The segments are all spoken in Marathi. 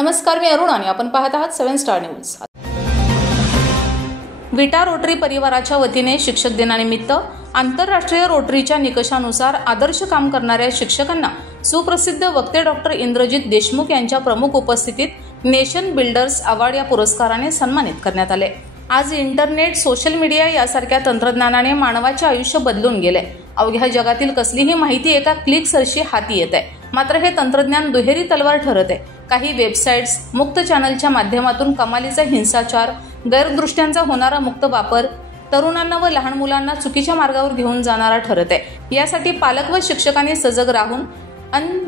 नमस्कार, मी अरुण आणि आपण पाहत आहात 7 स्टार न्यूज। विटा रोटरी परिवाराच्या वतीने शिक्षक दिनानिमित्त आंतरराष्ट्रीय रोटरीच्या निकषानुसार आदर्श काम करणाऱ्या शिक्षकांना सुप्रसिद्ध वक्ते डॉक्टर इंद्रजित देशमुख यांच्या प्रमुख उपस्थितीत नेशन बिल्डर्स अवॉर्ड या पुरस्काराने सन्मानित करण्यात आले। आज इंटरनेट, सोशल मीडिया यासारख्या तंत्रज्ञानाने मानवाचे आयुष्य बदलून गेले। अवघ्या जगातील कसलीही माहिती एका क्लिकसरशी हाती येते। मात्र हे तंत्रज्ञान दुहेरी तलवार ठरत आहे। काही वेबसाइट्स, मुक्त चॅनलच्या माध्यमातून कमालीचा हिंसाचार, गैरदृष्ट्यांचा होणारा मुक्त वापर, तरुणांना व लहान मुलांना चुकीच्या मार्गावर घेऊन जाणारा ठरत आहे। यासाठी पालक व शिक्षकांनी सजग राहून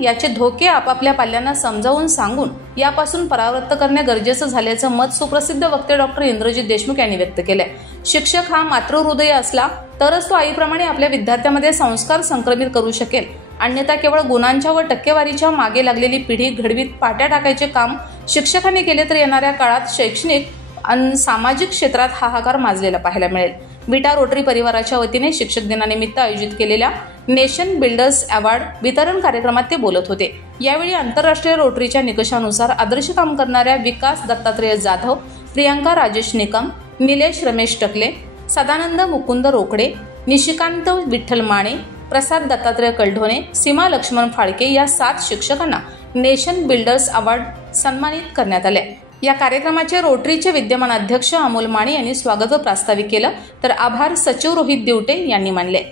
याचे धोके आपापल्या पाल्यांना समजावून सांगून यापासून परावृत्त करणे गरजेचे झाल्याचं मत सुप्रसिद्ध वक्ते डॉक्टर इंद्रजित देशमुख यांनी व्यक्त केले। शिक्षक हा मातृहृदय असला तरच तो आईप्रमाणे आपल्या विद्यार्थ्यांमध्ये संस्कार संक्रमित करू शकेल, अन्यथा केवळ गुणांच्या व टक्केवारीच्या मागे लागलेली पिढी घडवीत पाट्या टाकायचे काम शिक्षकांनी केले तर येणाऱ्या काळात शैक्षणिक आणि सामाजिक क्षेत्रात हाहाकार माजलेला पाहायला मिळेल। विटा रोटरी परिवाराच्या वतीने शिक्षक दिनानिमित्त आयोजित केलेल्या नेशन बिल्डर्स अवॉर्ड वितरण कार्यक्रमात ते बोलत होते। यावेळी आंतरराष्ट्रीय रोटरीच्या निकषानुसार आदर्श काम करणाऱ्या विकास दत्तात्रय जाधव, प्रियांका राजेश निकम, निलेश रमेश टकले, सदानंद मुकुंद रोकडे, निशिकांत विठ्ठल माने, प्रसाद दत्तात्रय कलढोणे, सीमा लक्ष्मण फाळके या 7 शिक्षकांना नेशन बिल्डर्स अवॉर्ड सन्मानित करण्यात आले। या कार्यक्रमाचे रोटरीचे विद्यमान अध्यक्ष अमोल माने यांनी स्वागत व प्रास्ताविक केलं, तर आभार सचिव रोहित दिवटे यांनी मानले।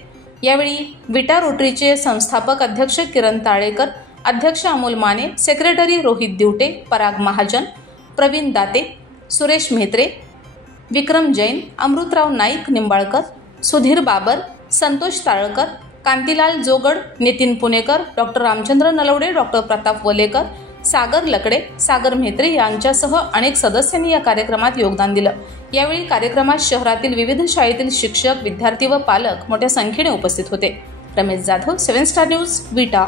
यावेळी विटा रोटरीचे संस्थापक अध्यक्ष किरण ताळेकर, अध्यक्ष अमोल माने, सेक्रेटरी रोहित दिवटे, पराग महाजन, प्रवीण दाते, सुरेश मेहत्रे, विक्रम जैन, अमृतराव नाईक निंबाळकर, सुधीर बाबर, संतोष ताळकर, कांतीलाल जोगड, नितीन पुणेकर, डॉक्टर रामचंद्र नलवडे, डॉक्टर प्रताप वलेकर, सागर लकडे, सागर मेहत्रे यांच्यासह अनेक सदस्यांनी या कार्यक्रमात योगदान दिलं। यावेळी कार्यक्रमात शहरातील विविध शाळेतील शिक्षक, विद्यार्थी व पालक मोठ्या संख्येने उपस्थित होते। रमेश जाधव, 7 स्टार न्यूज, विटा।